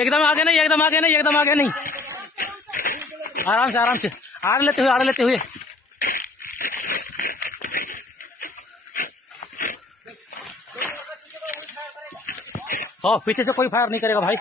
एकदम आगे नहीं, एकदम आगे नहीं, एकदम आगे नहीं, आराम से आराम से, आड़ लेते हुए, आड़ लेते हुए। पीछे से कोई फायर नहीं करेगा भाई।